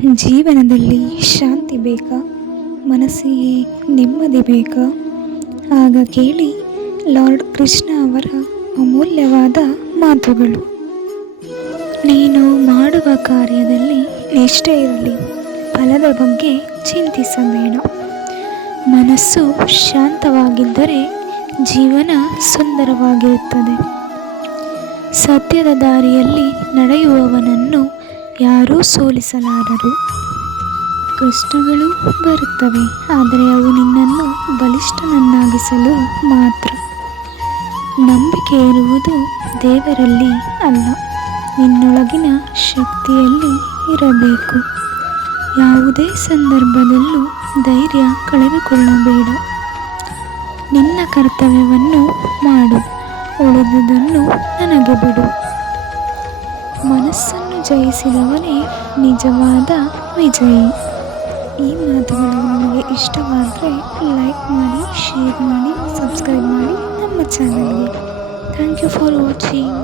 ಜೀವನದಲ್ಲಿ ಶಾಂತಿ ಬೇಕಾ? ಮನಸ್ಸಿಗೆ ನೆಮ್ಮದಿ ಬೇಕಾ? ಆಗ ಕೇಳಿ ಲಾರ್ಡ್ ಕೃಷ್ಣ ಅವರ ಅಮೂಲ್ಯವಾದ ಮಾತುಗಳು. ನೀನು ಮಾಡುವ ಕಾರ್ಯದಲ್ಲಿ ನಿಷ್ಠೆ ಇರಲಿ, ಫಲದ ಬಗ್ಗೆ ಚಿಂತಿಸಬೇಡ. ಮನಸ್ಸು ಶಾಂತವಾಗಿದ್ದರೆ ಜೀವನ ಸುಂದರವಾಗಿರುತ್ತದೆ. ಸತ್ಯದ ದಾರಿಯಲ್ಲಿ ನಡೆಯುವವನನ್ನು ಯಾರೂ ಸೋಲಿಸಲಾರರು. ಕಷ್ಟಗಳು ಬರುತ್ತವೆ, ಆದರೆ ಅವು ನಿನ್ನನ್ನು ಬಲಿಷ್ಠನನ್ನಾಗಿಸಲು ಮಾತ್ರ. ನಂಬಿಕೆ ಇರುವುದು ದೇವರಲ್ಲಿ ಅಲ್ಲ, ನಿನ್ನೊಳಗಿನ ಶಕ್ತಿಯಲ್ಲಿ ಇರಬೇಕು. ಯಾವುದೇ ಸಂದರ್ಭದಲ್ಲೂ ಧೈರ್ಯ ಕಳೆದುಕೊಳ್ಳಬೇಡ. ನಿನ್ನ ಕರ್ತವ್ಯವನ್ನು ಮಾಡು, ಉಳಿದುದನ್ನು ನನಗೆ ಬಿಡು. ಮನಸ್ಸನ್ನು ಜಯಿಸಿದವನೇ ನಿಜವಾದ ವಿಜಯಿ. ಈ ಮಾತುಗಳು ನಿಮಗೆ ಇಷ್ಟವಾದರೆ ಲೈಕ್ ಮಾಡಿ, ಶೇರ್ ಮಾಡಿ, ಸಬ್ಸ್ಕ್ರೈಬ್ ಮಾಡಿ ನಮ್ಮ ಚಾನಲ್ಗೆ. Thank you for watching.